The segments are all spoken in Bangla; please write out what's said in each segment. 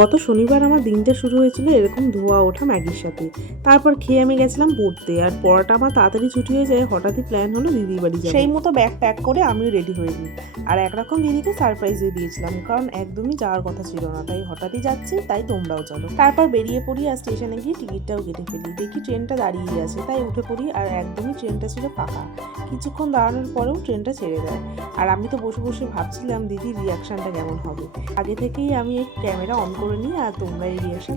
গত শনিবার আমার দিনটা শুরু হয়েছিল এরকম ধোয়া ওঠা ম্যাগির সাথে। তারপর খেয়ে আমি গেছিলাম পড়তে, আর পড়াটা আমার তাড়াতাড়ি ছুটি হয়ে যায়। হঠাৎই প্ল্যান হলো দিদির বাড়ি যাবো। সেই মতো ব্যাগ প্যাক করে আমিও রেডি হয়ে নিই, আর একরকম দিদিকে সারপ্রাইজ দিয়ে দিয়েছিলাম, কারণ একদমই যাওয়ার কথা ছিল না, তাই হঠাৎই যাচ্ছি, তাই তোমরাও চলো। তারপর বেরিয়ে পড়ি, আর স্টেশনে গিয়ে টিকিটটাও কেটে ফেলি। দেখি ট্রেনটা দাঁড়িয়ে আছে, তাই উঠে পড়ি, আর একদমই ট্রেনটা ছিল ফাঁকা। কিছুক্ষণ দাঁড়ানোর পরেও ট্রেনটা ছেড়ে দেয়, আর আমি তো বসে বসে ভাবছিলাম দিদির রিয়াকশনটা কেমন হবে। আগে থেকেই আমি ক্যামেরা অন করে নিই, আর তোমরা এই রিয়াকশন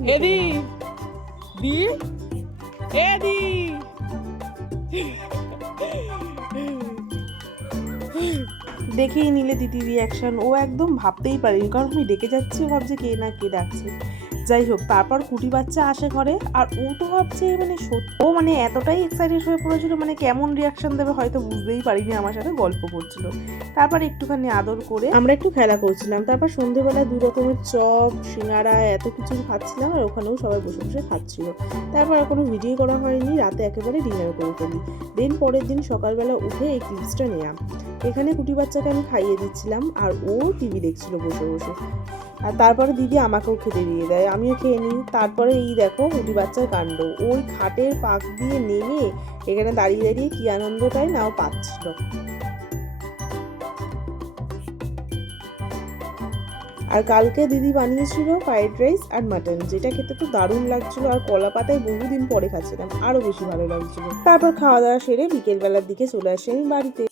দেখেই নিলে দিদি রিয়াকশন। ও একদম ভাবতেই পারিনি, কারণ আমি ডেকে যাচ্ছি, ও ভাবছে কে না কে ডাকছে। যাই হোক, তারপর কুটি বাচ্চা আসে ঘরে, আর ও তো ভাবছে মানে সত্যি, ও মানে এতটাই এক্সাইটেড হয়ে পড়েছিল, মানে কেমন রিয়াকশন দেবে হয়তো বুঝতেই পারিনি, আমার সাথে গল্প করছিল। তারপর একটুখানি আদর করে আমরা একটু খেলা করছিলাম। তারপর সন্ধেবেলায় 2 রকমের চপ, সিঙ্গারা, এত কিছু খাচ্ছিলাম, আর ওখানেও সবাই বসে বসে খাচ্ছিল। তারপর আর কোনো ভিডিও করা হয়নি, রাতে একেবারে ডিনার করে ফেলি। দেন পরের দিন সকালবেলা উঠে এই ক্লিপসটা নেওয়া। এখানে কুটি বাচ্চাকে আমি খাইয়ে দিচ্ছিলাম, আর ও টিভি দেখছিল বসে বসে। আর তারপরে দিদি আমাকেও খেতে দিয়ে দেয়, আমিও খেয়ে নিই। তারপরে এই দেখো কুটি বাচ্চার কাণ্ড, ওই খাটের পাক দিয়ে নেমে এখানে দাঁড়িয়ে দাঁড়িয়ে কি আনন্দটাই নাও পাচ্ছিল। আর কালকে দিদি বানিয়েছিল ফ্রাইড রাইস আর মাটন, যেটা খেতে তো দারুণ লাগছিল, আর কলা পাতায় বহুদিন পরে খাচ্ছিলাম, আরো বেশি ভালো লাগছিল। তারপর খাওয়া দাওয়া সেরে বিকেলবেলার দিকে চলে আসি আমি বাড়িতে।